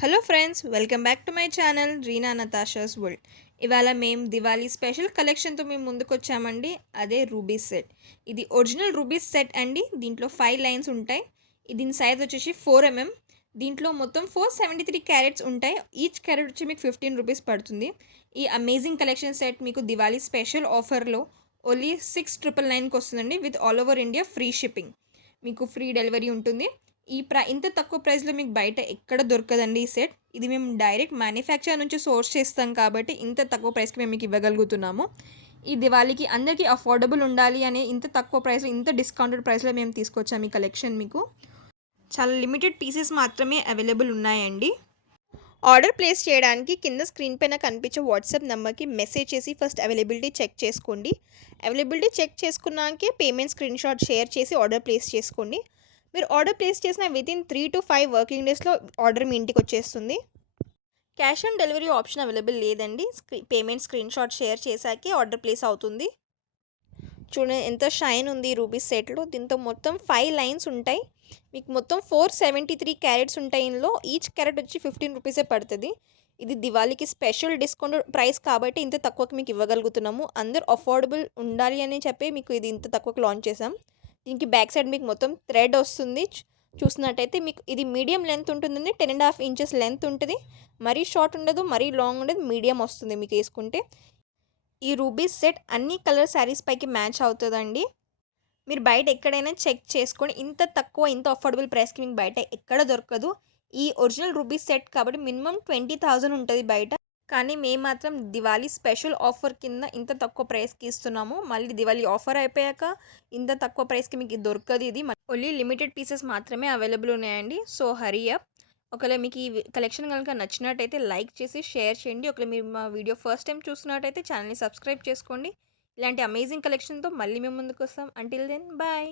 Hello friends, welcome back to my channel Reena Natasha's world. ఇవాళ మేము Diwali special కలెక్షన్తో మేము ముందుకు వచ్చామండి. అదే రూబీస్ సెట్. ఇది ఒరిజినల్ రూబీస్ సెట్ అండి. దీంట్లో 5 లైన్స్ ఉంటాయి. దీని సైజ్ వచ్చేసి 4 mm. దీంట్లో మొత్తం 473 క్యారెట్స్ ఉంటాయి. ఈచ్ క్యారెట్ వచ్చి మీకు 15 రూపీస్ పడుతుంది. ఈ అమేజింగ్ కలెక్షన్ సెట్ మీకు దివాళీ స్పెషల్ ఆఫర్లో ఓన్లీ 6,999కి వస్తుందండి. With all over India free shipping. మీకు ఫ్రీ డెలివరీ ఉంటుంది. ఇంత తక్కువ ప్రైస్లో మీకు బయట ఎక్కడ దొరకదండి ఈ సెట్. ఇది మేము డైరెక్ట్ మ్యానుఫ్యాక్చర్ నుంచి సోర్స్ చేస్తాం కాబట్టి ఇంత తక్కువ ప్రైస్కి మేము మీకు ఇవ్వగలుగుతున్నాము. ఈ దివాళీకి అందరికీ అఫోర్డబుల్ ఉండాలి అనే ఇంత తక్కువ ప్రైస్లో, ఇంత డిస్కౌంటెడ్ ప్రైస్లో మేము తీసుకొచ్చాము ఈ కలెక్షన్. మీకు చాలా లిమిటెడ్ పీసెస్ మాత్రమే అవైలబుల్ ఉన్నాయండి. ఆర్డర్ ప్లేస్ చేయడానికి కింద స్క్రీన్ పైన కనిపించే వాట్సాప్ నెంబర్కి మెసేజ్ చేసి ఫస్ట్ అవైలబిలిటీ చెక్ చేసుకోండి. అవైలబిలిటీ చెక్ చేసుకున్నాకే పేమెంట్ స్క్రీన్ షాట్ షేర్ చేసి ఆర్డర్ ప్లేస్ చేసుకోండి. మీరు ఆర్డర్ ప్లేస్ చేసిన వితిన్ 3 to 5 వర్కింగ్ డేస్లో ఆర్డర్ మీ ఇంటికి వచ్చేస్తుంది. Cash on delivery option available లేదండి. పేమెంట్ స్క్రీన్ షాట్ షేర్ చేశాకే ఆర్డర్ ప్లేస్ అవుతుంది. చూడండి ఎంత షైన్ ఉంది రూబీస్ సెట్లో. దీంతో మొత్తం 5 లైన్స్ ఉంటాయి. మీకు మొత్తం 473 క్యారెట్స్ ఉంటాయి. ఇందులో ఈచ్ క్యారెట్ వచ్చి 15 రూపీసే పడుతుంది. ఇది దివాళీకి స్పెషల్ డిస్కౌంట్ ప్రైస్ కాబట్టి ఇంత తక్కువకి మీకు ఇవ్వగలుగుతున్నాము. అందరూ అఫోర్డబుల్ ఉండాలి అని చెప్పి మీకు ఇది ఇంత తక్కువకి లాంచ్ చేసాం. దీనికి బ్యాక్ సైడ్ మీకు మొత్తం థ్రెడ్ వస్తుంది. చూసినట్టయితే మీకు ఇది మీడియం లెంత్ ఉంటుందండి. 10.5 inches లెంత్ ఉంటుంది. మరీ షార్ట్ ఉండదు, మరీ లాంగ్ ఉండదు, మీడియం వస్తుంది మీకు వేసుకుంటే. ఈ రూబీస్ సెట్ అన్ని కలర్ శారీస్ పైకి మ్యాచ్ అవుతుందండి. మీరు బయట ఎక్కడైనా చెక్ చేసుకొని ఇంత తక్కువ, ఇంత అఫోర్డబుల్ ప్రైస్కి మీకు బయట ఎక్కడ దొరకదు. ఈ ఒరిజినల్ రూబీస్ సెట్ కాబట్టి మినిమం 20,000 ఉంటుంది బయట. కానీ మేము మాత్రం దివాళీ స్పెషల్ ఆఫర్ కింద ఇంత తక్కువ ప్రైస్కి ఇస్తున్నాము. మళ్ళీ దివాళీ ఆఫర్ అయిపోయాక ఇంత తక్కువ ప్రైస్కి మీకు దొరకదు. ఇది ఓన్లీ లిమిటెడ్ పీసెస్ మాత్రమే అవైలబుల్ ఉన్నాయండి. So hurry up. ఒకవేళ మీకు ఈ కలెక్షన్ కనుక నచ్చినట్టయితే లైక్ చేసి షేర్ చేయండి. ఒకవేళ మీరు మా వీడియో ఫస్ట్ టైం చూస్తున్నట్టయితే ఛానల్ని సబ్స్క్రైబ్ చేసుకోండి. ఇలాంటి అమేజింగ్ కలెక్షన్తో మళ్ళీ మేము ముందుకు వస్తాం. Until then bye.